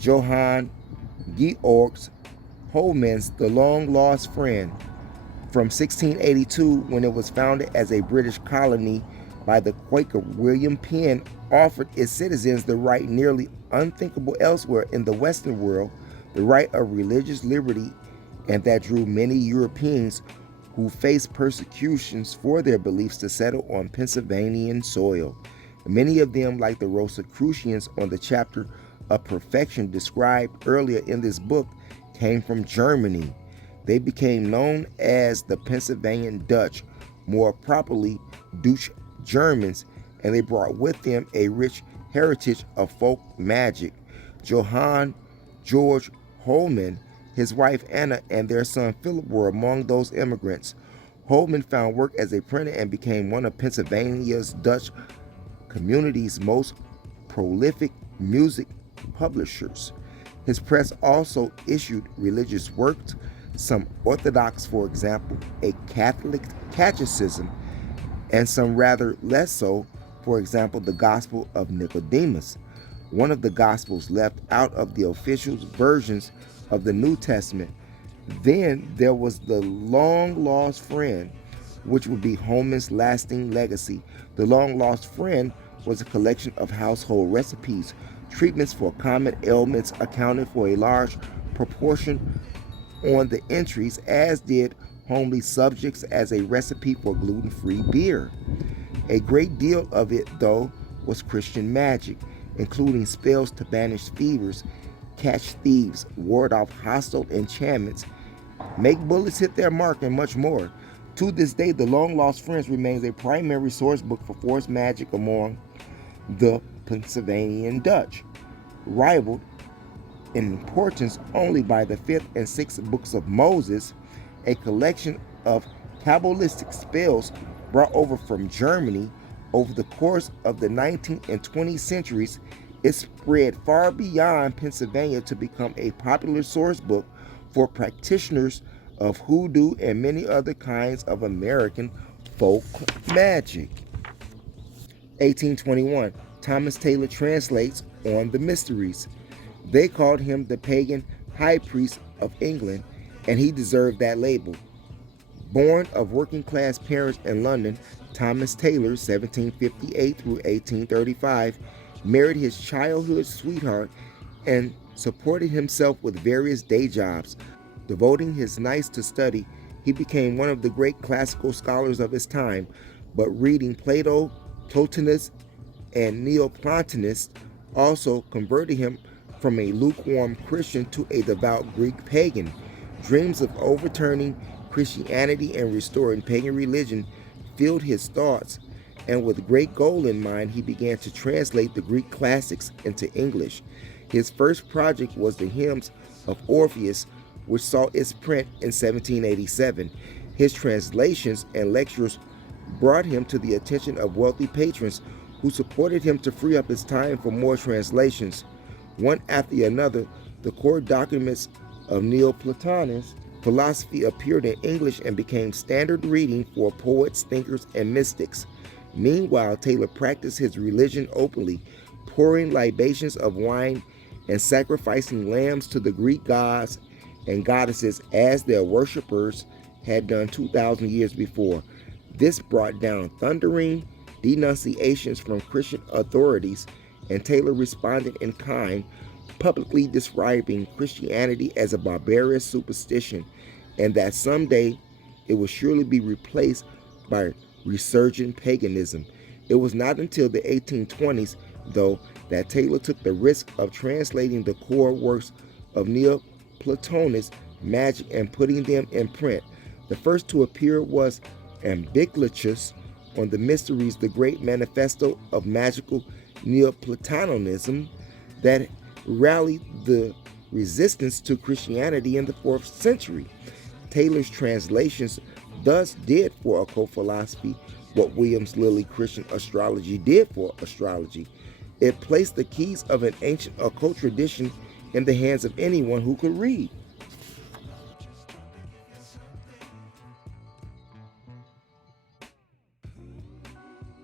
Johann Georg Holman's The Long Lost Friend. From 1682, when it was founded as a British colony by the Quaker William Penn, offered its citizens the right nearly unthinkable elsewhere in the Western world, the right of religious liberty, and that drew many Europeans who faced persecutions for their beliefs to settle on Pennsylvanian soil. Many of them, like the Rosicrucians on the chapter of perfection described earlier in this book, came from Germany. They became known as the Pennsylvanian Dutch, more properly Deutsch Germans, and they brought with them a rich heritage of folk magic. Johann Georg Holman, his wife Anna, and their son Philip were among those immigrants. Holman found work as a printer and became one of Pennsylvania's Dutch community's most prolific music publishers. His press also issued religious works, some Orthodox, for example, a Catholic catechism, and some rather less so, for example, the Gospel of Nicodemus, one of the Gospels left out of the official versions of the New Testament. Then there was The Long Lost Friend, which would be Holman's lasting legacy. The Long Lost Friend was a collection of household recipes. Treatments for common ailments accounted for a large proportion on the entries, as did homely subjects as a recipe for gluten-free beer. A great deal of it, though, was Christian magic, including spells to banish fevers, catch thieves, ward off hostile enchantments, make bullets hit their mark, and much more. To this day, The Long Lost Friends remains a primary source book for forced magic among the Pennsylvanian Dutch, rivaled in importance only by the 5th and 6th books of Moses, a collection of Kabbalistic spells brought over from Germany. Over the course of the 19th and 20th centuries, it spread far beyond Pennsylvania to become a popular source book for practitioners of hoodoo and many other kinds of American folk magic. 1821, Thomas Taylor translates On the Mysteries. They called him the pagan high priest of England, and he deserved that label. Born of working-class parents in London, Thomas Taylor, 1758 through 1835, married his childhood sweetheart and supported himself with various day jobs. Devoting his nights to study, he became one of the great classical scholars of his time, but reading Plato, Plotinus, and Neoplatonists also converted him from a lukewarm Christian to a devout Greek pagan. Dreams of overturning Christianity and restoring pagan religion filled his thoughts, and with great goal in mind, he began to translate the Greek classics into English. His first project was the Hymns of Orpheus, which saw its print in 1787. His translations and lectures brought him to the attention of wealthy patrons who supported him to free up his time for more translations. One after another, The core documents of Neoplatonist philosophy appeared in English and became standard reading for poets, thinkers, and mystics. Meanwhile, Taylor practiced his religion openly, pouring libations of wine and sacrificing lambs to the Greek gods and goddesses as their worshippers had done 2,000 years before. This brought down thundering denunciations from Christian authorities, and Taylor responded in kind, publicly describing Christianity as a barbarous superstition and that someday it would surely be replaced by resurgent paganism. It was not until the 1820s, though, that Taylor took the risk of translating the core works of Neoplatonist magic and putting them in print. The first to appear was Ambiguous on the Mysteries, the great manifesto of magical Neoplatonism that rallied the resistance to Christianity in the 4th century. Taylor's translations thus did for occult philosophy what Williams Lilly Christian astrology did for astrology. It placed the keys of an ancient occult tradition in the hands of anyone who could read.